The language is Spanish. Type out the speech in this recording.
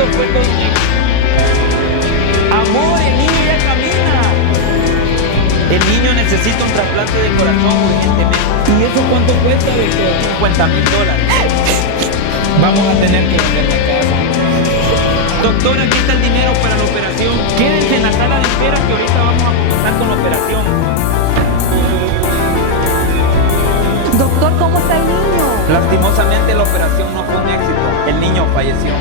¿Cuánto fue todo un éxito? Amor, el niño ya camina. El niño necesita un trasplante de corazón urgentemente. ¿Y eso cuánto cuesta, doctor? $50,000. Vamos a tener que vender la casa. Doctor, aquí está el dinero para la operación. Quédense en la sala de espera que ahorita vamos a comenzar con la operación. Doctor, ¿cómo está el niño? Lastimosamente la operación no fue un éxito. El niño falleció.